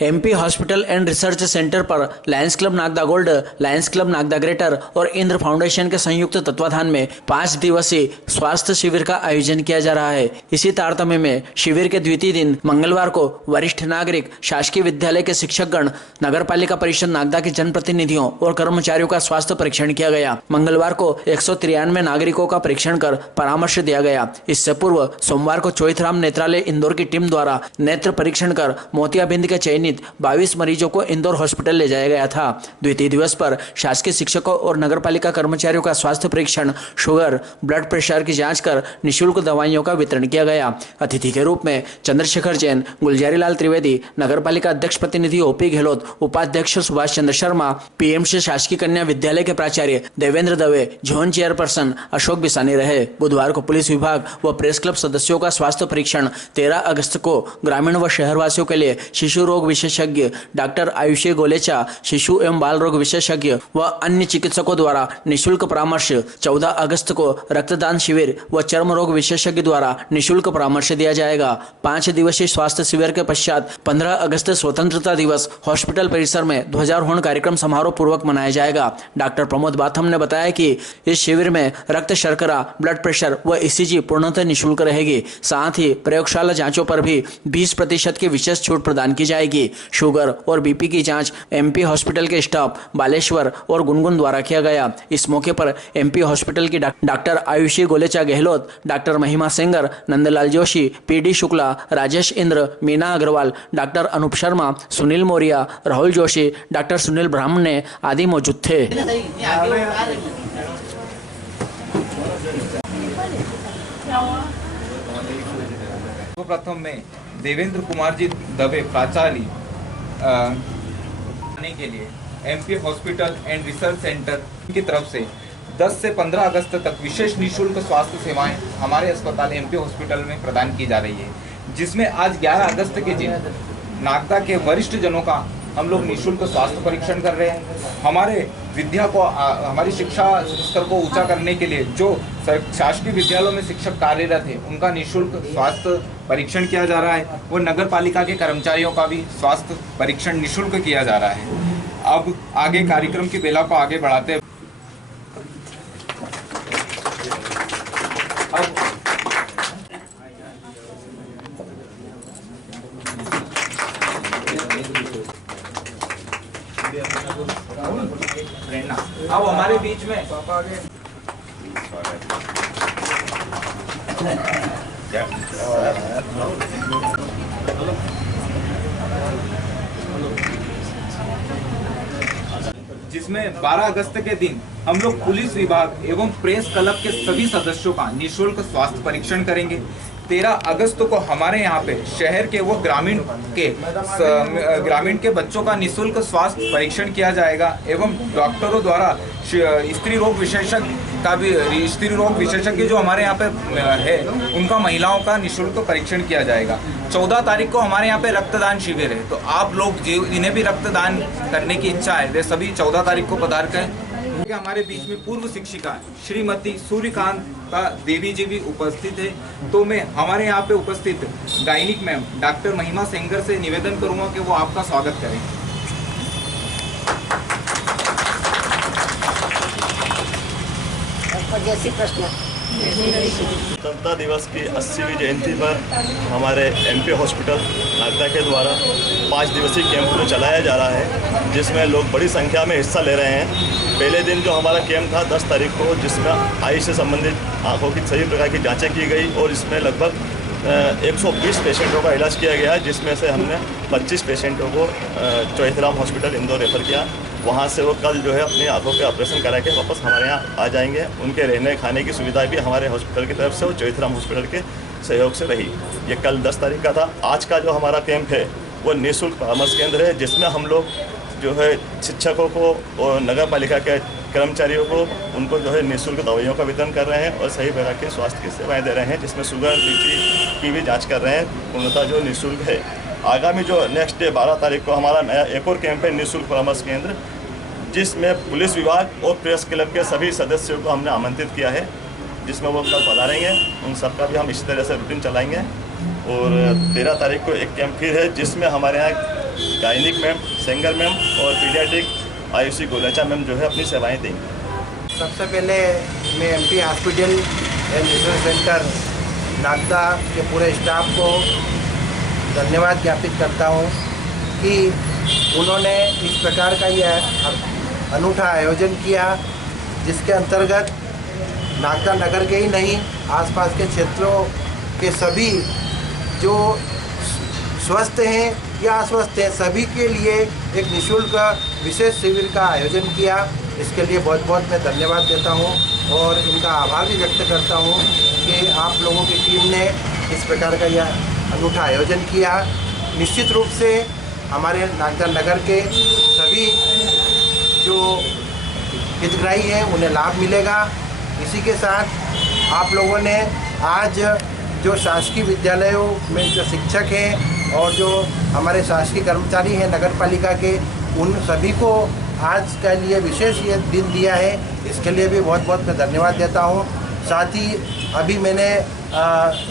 MP hospital and research centre पर Lions Club Nagda gold, Lions Club Nagda greater और Indra foundation के संयुक्त तत्वाधान में 5 दिवसीय स्वास्थ्य शिविर का आयोजन किया जा रहा है। इसी तारतम्य में शिविर के द्वितीय दिन मंगलवार को वरिष्ठ नागरिक, शासकीय विद्यालय के शिक्षकगण, नगर पालिका परिषद नागदा के जनप्रतिनिधियों और कर्मचारियों का स्वास्थ्य परीक्षण किया गया। मंगलवार को 193 नागरिकों का परीक्षण कर परामर्श दिया गया। इससे पूर्व सोमवार को चोइथराम नेत्रालय इंदौर की टीम द्वारा नेत्र परीक्षण कर मोतियाबिंद के चयनित 22 मरीजों को इंदौर हॉस्पिटल ले जाया गया था। द्वितीय दिवस पर शासकीय शिक्षकों और नगरपालिका कर्मचारियों का स्वास्थ्य परीक्षण, शुगर, ब्लड प्रेशर की जांच कर निःशुल्क दवाइयों का वितरण किया गया। अतिथि के रूप में चंद्रशेखर जैन, गुलजारीलाल त्रिवेदी, नगरपालिका अध्यक्ष प्रतिनिधि ओपी गहलोत, उपाध्यक्ष सुभाष चंद्र शर्मा, पीएमसी शासकीय कन्या विद्यालय के प्राचार्य देवेंद्र दवे, जोन चेयरपर्सन अशोक बिसानी रहे। बुधवार को पुलिस विभाग व प्रेस क्लब सदस्यों का स्वास्थ्य परीक्षण 13 अगस्त को ग्रामीण व शहरवासियों के लिए शिशु रोग विशेषज्ञ डॉक्टर आयुषी गोलेचा, शिशु एवं बाल रोग विशेषज्ञ व अन्य चिकित्सकों द्वारा निःशुल्क परामर्श, 14 अगस्त को रक्तदान शिविर व चर्म रोग विशेषज्ञ द्वारा निःशुल्क परामर्श दिया जाएगा। 5 दिवसीय स्वास्थ्य शिविर के पश्चात 15 अगस्त स्वतंत्रता दिवस हॉस्पिटल परिसर में ध्वजारोहण कार्यक्रम समारोह पूर्वक मनाया जाएगा। डॉक्टर प्रमोद बाथम ने बताया कि इस शिविर में रक्त शर्करा, ब्लड प्रेशर व ईसीजी पूर्णतः निःशुल्क रहेगी। साथ ही प्रयोगशाला जांचों पर भी 20% की विशेष छूट प्रदान की जाएगी। शुगर और बीपी की जांच एमपी हॉस्पिटल के स्टाफ बालेश्वर और गुनगुन द्वारा किया गया। इस मौके पर एमपी हॉस्पिटल की doctor Ayushi Golecha Gehlot, doctor Mahima Sengar, Nandlal Joshi, PD Shukla, Rajesh Indra, Meena Agarwal, doctor Anoop Sharma, Sunil Maurya, Rahul Joshi, doctor Sunil Brahmane आदि मौजूद थे। प्रथम में देवेंद्र कुमार जी दवे प्राचार्य के लिए MP hospital and research centre की तरफ से 10 से 15 अगस्त तक विशेष निःशुल्क स्वास्थ्य सेवाएं हमारे अस्पताल एमपी हॉस्पिटल में प्रदान की जा रही है, जिसमें आज 11 अगस्त के दिन नागदा के वरिष्ठ जनों का हम लोग निःशुल्क स्वास्थ्य परीक्षण कर रहे हैं। हमारे विद्या को, हमारी शिक्षा स्तर को ऊंचा करने के लिए जो शासकीय विद्यालयों में शिक्षक कार्यरत है उनका निःशुल्क स्वास्थ्य परीक्षण किया जा रहा है। वो नगर पालिका के कर्मचारियों का भी स्वास्थ्य परीक्षण निःशुल्क किया जा रहा है। अब आगे कार्यक्रम की बेला को आगे बढ़ाते हैं। अब हमारे बीच में जिसमें 12 अगस्त के दिन हम लोग पुलिस विभाग एवं प्रेस क्लब के सभी सदस्यों का निःशुल्क स्वास्थ्य परीक्षण करेंगे। 13 अगस्त को हमारे यहाँ पे शहर के वो ग्रामीण के बच्चों का निःशुल्क स्वास्थ्य परीक्षण किया जाएगा एवं डॉक्टरों द्वारा स्त्री रोग विशेषज्ञ जो हमारे यहाँ पे है उनका महिलाओं का निःशुल्क परीक्षण किया जाएगा। 14 तारीख को हमारे यहाँ पे रक्तदान शिविर है, तो आप लोग जिन्हें भी रक्तदान करने की इच्छा है वे सभी 14 तारीख को पधार कर। हमारे बीच में पूर्व शिक्षिका श्रीमती सूर्यकांत देवी जी भी उपस्थित है, तो मैं हमारे यहाँ पे उपस्थित gynaec ma'am doctor Mahima Sengar से निवेदन करूंगा कि वो आपका स्वागत करें। स्वतंत्रता दिवस की 80वीं जयंती पर हमारे एमपी हॉस्पिटल नागदा के द्वारा 5 दिवसीय कैंप को चलाया जा रहा है, जिसमें लोग बड़ी संख्या में हिस्सा ले रहे हैं। पहले दिन जो हमारा कैंप था 10 तारीख को, जिसमें आई से संबंधित आँखों की सभी प्रकार की जांचें की गई और इसमें लगभग 120 पेशेंटों का इलाज किया गया, जिसमें से हमने 25 पेशेंटों को चोइथराम हॉस्पिटल इंदौर रेफर किया। वहाँ से वो कल जो है अपनी आँखों के ऑपरेशन करा के वापस हमारे यहाँ आ जाएंगे। उनके रहने खाने की सुविधा भी हमारे हॉस्पिटल की तरफ से और चोइथराम हॉस्पिटल के सहयोग से रही। ये कल 10 तारीख का था। आज का जो हमारा कैंप है वो निःशुल्क परामर्श केंद्र है, जिसमें हम लोग जो है शिक्षकों को और नगर पालिका के कर्मचारियों को उनको जो है निःशुल्क दवाइयों का वितरण कर रहे हैं और सही प्रकार की स्वास्थ्य की सेवाएं दे रहे हैं, जिसमें शुगर, बीपी की भी जांच कर रहे हैं, पूर्णतः जो निःशुल्क है। आगामी जो नेक्स्ट डे 12 तारीख को हमारा नया एक और कैंप है निःशुल्क परामर्श केंद्र, जिसमें पुलिस विभाग और प्रेस क्लब के सभी सदस्यों को हमने आमंत्रित किया है, जिसमें वो कल पधारेंगे। उन सबका भी हम इसी तरह से रूटीन चलाएंगे। और 13 तारीख को एक कैंप फिर है, जिसमें हमारे यहाँ गायनिक मैम, सेंगर मैम और पीडियाट्रिक आयुषी गोलेचा मैम जो है अपनी सेवाएं देंगी। सबसे पहले मैं MP hospital and research centre Nagda के पूरे स्टाफ को धन्यवाद ज्ञापित करता हूं कि उन्होंने इस प्रकार का यह अनूठा आयोजन किया, जिसके अंतर्गत नागदा नगर के ही नहीं आसपास के क्षेत्रों के सभी जो स्वस्थ हैं या अस्वस्थ हैं सभी के लिए एक निःशुल्क विशेष शिविर का आयोजन किया। इसके लिए बहुत बहुत मैं धन्यवाद देता हूं और इनका आभार भी व्यक्त करता हूं कि आप लोगों की टीम ने इस प्रकार का यह अनूठा आयोजन किया। निश्चित रूप से हमारे नागदा नगर के सभी जो हितग्राही हैं उन्हें लाभ मिलेगा। इसी के साथ आप लोगों ने आज जो शासकीय विद्यालयों में जो शिक्षक हैं और जो हमारे शासकीय कर्मचारी हैं नगर पालिका के, उन सभी को आज के लिए विशेष ये दिन दिया है, इसके लिए भी बहुत बहुत मैं धन्यवाद देता हूँ। साथ ही अभी मैंने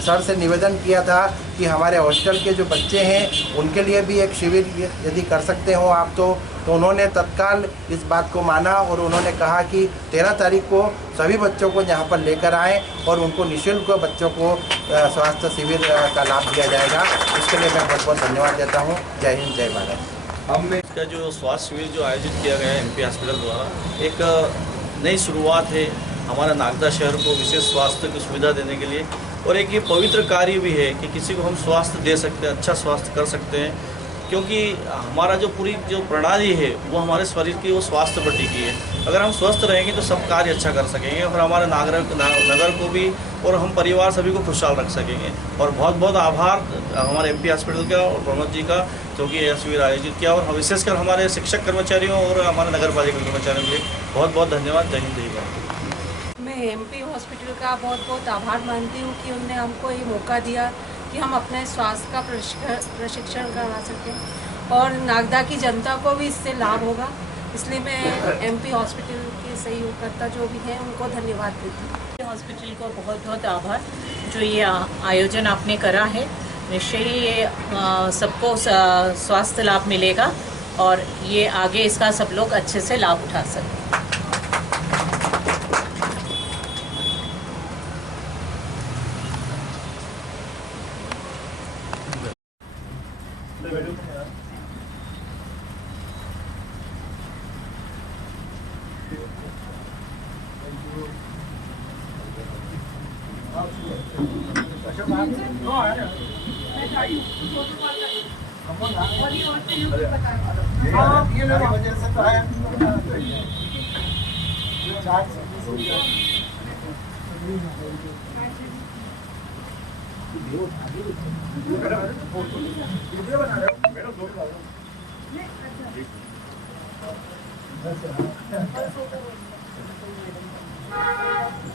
सर से निवेदन किया था कि हमारे हॉस्टल के जो बच्चे हैं उनके लिए भी एक शिविर यदि कर सकते हो आप तो उन्होंने तत्काल इस बात को माना और उन्होंने कहा कि 13 तारीख को सभी बच्चों को यहाँ पर लेकर आएँ और उनको निःशुल्क बच्चों को स्वास्थ्य शिविर का लाभ दिया जाएगा। इसके लिए मैं बहुत बहुत धन्यवाद देता हूँ। जय हिंद, जय भारत। अब मैं इसका जो स्वास्थ्य शिविर जो आयोजित किया गया है एमपी हॉस्पिटल द्वारा, एक नई शुरुआत है हमारा नागदा शहर को विशेष स्वास्थ्य की सुविधा देने के लिए, और एक ये पवित्र कार्य भी है कि किसी को हम स्वास्थ्य दे सकते हैं, अच्छा स्वास्थ्य कर सकते हैं, क्योंकि हमारा जो पूरी जो प्रणाली है वो हमारे शरीर की वो स्वास्थ्य पर टिकी है। अगर हम स्वस्थ रहेंगे तो सब कार्य अच्छा कर सकेंगे और हमारे नगर को भी और हम परिवार सभी को खुशहाल रख सकेंगे। और बहुत बहुत आभार हमारे एमपी हॉस्पिटल का और प्रमोद जी का, क्योंकि यह शिविर आयोजित किया, और विशेषकर हमारे शिक्षक कर्मचारियों और हमारे नगर पालिका कर्मचारियों के लिए बहुत बहुत धन्यवाद। जय हिंद, जय भारत। मैं एमपी हॉस्पिटल का बहुत बहुत आभार मानती हूँ कि उन्होंने हमको ये मौका दिया कि हम अपने स्वास्थ्य का प्रशिक्षण करवा सकें और नागदा की जनता को भी इससे लाभ होगा। इसलिए मैं एमपी हॉस्पिटल के सहयोगकर्ता जो भी हैं उनको धन्यवाद देती हूँ। हॉस्पिटल को बहुत बहुत आभार जो ये आयोजन आपने करा है। निश्चय ही ये सबको स्वास्थ्य लाभ मिलेगा और ये आगे इसका सब लोग अच्छे से लाभ उठा सकें।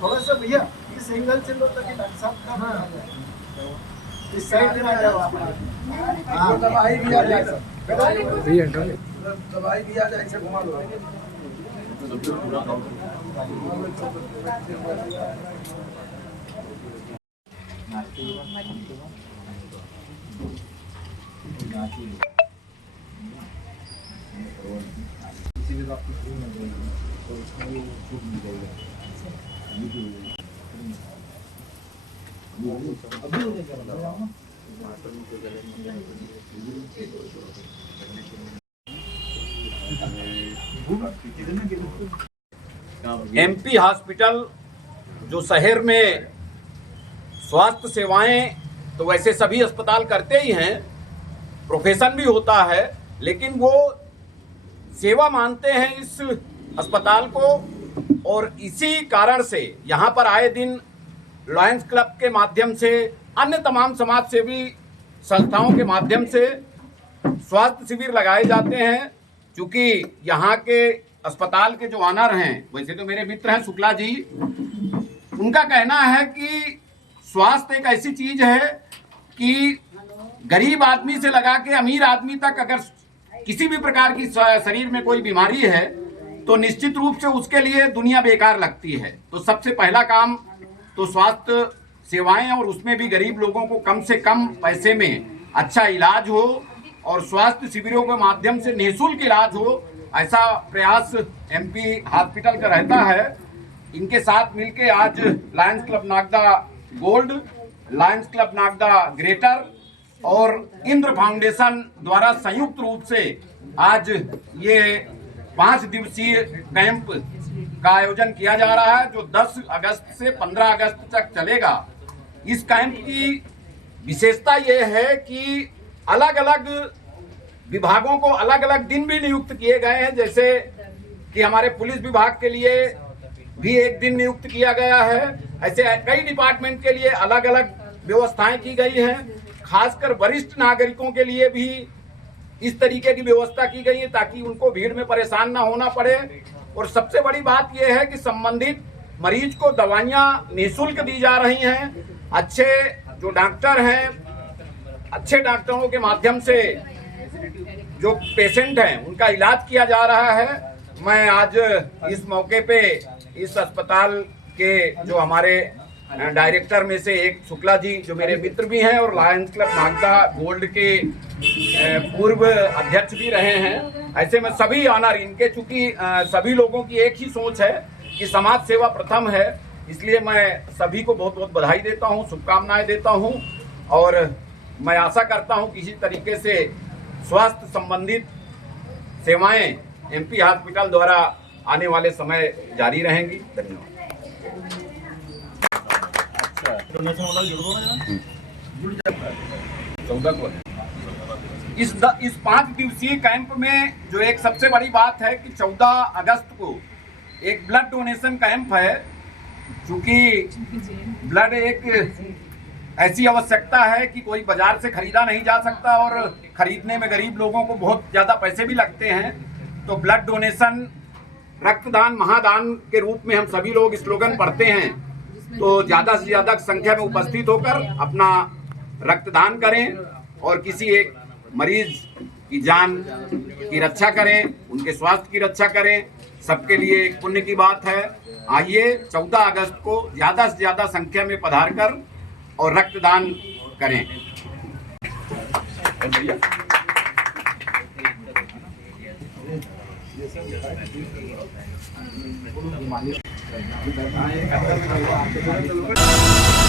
थोड़ा सा भैया इस एंगल से लो ताकि डॉक्टर साहब का इस साइड में आ जाओ आप। हां, दवाई भी आ जाए दवाई भी आ जाए, ऐसे घुमा लो। एमपी हॉस्पिटल जो शहर में स्वास्थ्य सेवाएं तो वैसे सभी अस्पताल करते ही हैं, प्रोफेशन भी होता है, लेकिन वो सेवा मानते हैं इस अस्पताल को, और इसी कारण से यहाँ पर आए दिन लायंस क्लब के माध्यम से, अन्य तमाम समाज सेवी संस्थाओं के माध्यम से स्वास्थ्य शिविर लगाए जाते हैं। क्योंकि यहाँ के अस्पताल के जो ऑनर हैं, वैसे तो मेरे मित्र हैं शुक्ला जी, उनका कहना है कि स्वास्थ्य एक ऐसी चीज है कि गरीब आदमी से लगा के अमीर आदमी तक अगर किसी भी प्रकार की शरीर में कोई बीमारी है तो निश्चित रूप से उसके लिए दुनिया बेकार लगती है। तो सबसे पहला काम तो स्वास्थ्य सेवाएं, और उसमें भी गरीब लोगों को कम से कम पैसे में अच्छा इलाज हो और स्वास्थ्य शिविरों के माध्यम से निःशुल्क इलाज हो, ऐसा प्रयास एमपी हॉस्पिटल का रहता है। इनके साथ मिलके आज Lions Club Nagda gold, Lions Club Nagda greater और इंद्र फाउंडेशन द्वारा संयुक्त रूप से आज ये 5 दिवसीय कैंप का आयोजन किया जा रहा है, जो 10 अगस्त से 15 अगस्त तक चलेगा। इस कैंप की विशेषता ये है कि अलग अलग विभागों को अलग अलग दिन भी नियुक्त किए गए हैं, जैसे कि हमारे पुलिस विभाग के लिए भी एक दिन नियुक्त किया गया है। ऐसे कई डिपार्टमेंट के लिए अलग अलग व्यवस्थाएं की गई हैं। खासकर वरिष्ठ नागरिकों के लिए भी इस तरीके की व्यवस्था की गई है ताकि उनको भीड़ में परेशान ना होना पड़े। और सबसे बड़ी बात यह है कि संबंधित मरीज को दवाइयां निःशुल्क दी जा रही हैं। अच्छे जो डॉक्टर हैं, अच्छे डॉक्टरों के माध्यम से जो पेशेंट हैं उनका इलाज किया जा रहा है। मैं आज इस मौके पे इस अस्पताल के जो हमारे डायरेक्टर में से एक शुक्ला जी, जो मेरे मित्र भी हैं और लायंस क्लब नागदा गोल्ड के पूर्व अध्यक्ष भी रहे हैं, ऐसे में सभी ऑनर इनके, चूंकि सभी लोगों की एक ही सोच है कि समाज सेवा प्रथम है, इसलिए मैं सभी को बहुत बहुत बधाई देता हूं, शुभकामनाएं देता हूं। और मैं आशा करता हूं कि इसी तरीके से स्वास्थ्य संबंधित सेवाएं एमपी हॉस्पिटल द्वारा आने वाले समय जारी रहेंगी। धन्यवाद। इस 5 दिवसीय कैंप में जो एक सबसे बड़ी बात है कि 14 अगस्त को एक ब्लड डोनेशन कैंप है। क्योंकि ब्लड एक ऐसी आवश्यकता है कि कोई बाजार से खरीदा नहीं जा सकता और खरीदने में गरीब लोगों को बहुत ज़्यादा पैसे भी लगते हैं। तो ब्लड डोनेशन, रक्तदान महादान के रूप में हम सभी लोग स्लोगन पढ़ते हैं। तो ज़्यादा से ज़्यादा संख्या में उपस्थित होकर अपना रक्तदान करें और किसी एक मरीज की जान की रक्षा करें, उनके स्वास्थ्य की रक्षा करें। सबके लिए एक पुण्य की बात है। आइए 14 अगस्त को ज़्यादा से ज़्यादा संख्या में पधार कर और रक्तदान करें।